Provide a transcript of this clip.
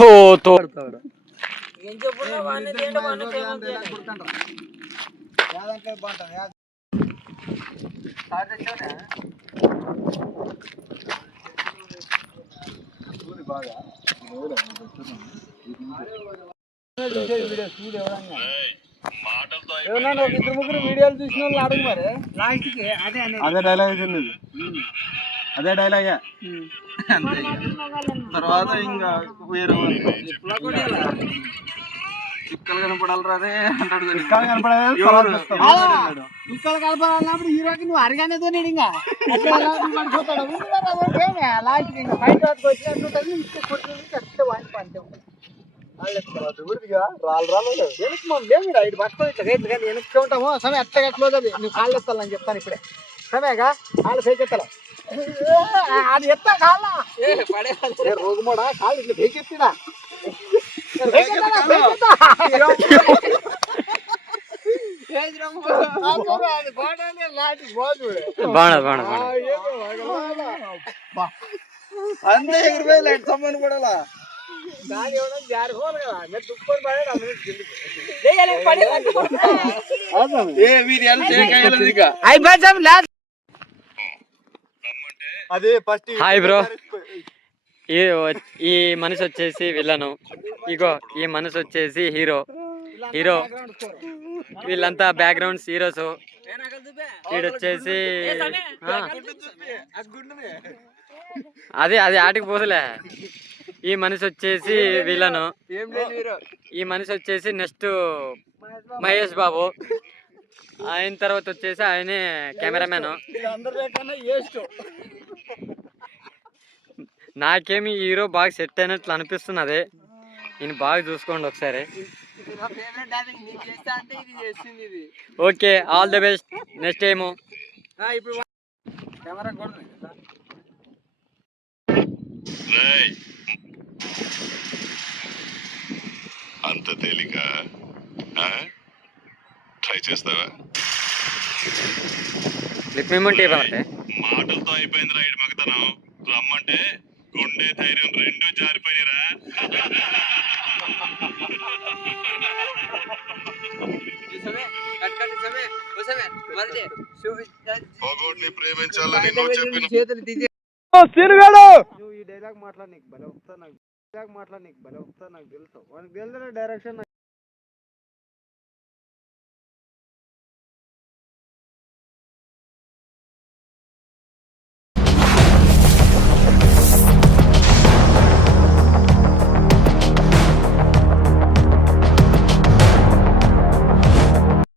తో తో ఏం చెప్పున్నా వాడిని తింటే వాడిని ఫేమస్ ఏమన్నా ఒక ఇద్దరు ముగ్గురు వీడియోలు చూసిన వాళ్ళు అడుగు మరి లాస్ట్కి అదే డైలాగ్ ఉన్నది అదే డైలాగే తర్వాత ఇంకా వేరే చుక్కలు కనపడాలి అదే అంటాడు చుక్కలు కనపడాలన్నప్పుడు హీరోకి నువ్వు అరగానేదో నేను ఇంకా లాస్ట్ ఇంకా బయట వచ్చినట్టు కరెక్ట్ వాయిస్ పంచాం రాళ్ళు పట్టుకొని ఇట్లా రేట్లు కానీ వెనక్కి ఉంటాము సమయం ఎట్లా క్లోజ్ అది నువ్వు కాళ్ళు ఎత్తాలని చెప్తాను ఇప్పుడే సమయగా కాళ్ళు సైకి ఎత్తాల అది ఎత్తా కాళ్ళ రోజు కూడా కాళ్ళు ఇట్లా బేకెత్తినా అంతే ఎగిరిపోయి లైట్ సమ్మని పడాలా గాలి ఇవ్వడం జారిపోవాలి కదా నేను తుప్పని పడాడు హాయ్ బ్రో. ఈ మనిషి వచ్చేసి విలను, ఇగో ఈ మనిషి వచ్చేసి హీరో. వీళ్ళంతా బ్యాక్గ్రౌండ్స్ హీరోస్. వీడొచ్చేసి అది ఆటికి పోదులే. ఈ మనిషి వచ్చేసి విలను. ఈ మనిషి వచ్చేసి నెక్స్ట్ మహేష్ బాబు. ఆయన తర్వాత వచ్చేసి ఆయనే కెమెరామెన్. నాకేమి హీరో బాగా సెట్ అయినట్లు అనిపిస్తున్నది. నేను బాగా చూసుకోండి ఒకసారి. Okay, all the best. Next time అంత తేలిక ట్రై చేస్తావా? మాటలతో అయిపోయింది రైడ్ మగతనం. రమ్మంటే గుండె ధైర్యం రెండు జారిపోయిరా. ప్రేమించాలని నువ్వు చెప్పిన ఈ డైలాగ్ మాట్లాడి నీకు భలే వస్తా, నాకు తెలుసు వానికి తెలుసు డైరెక్షన్.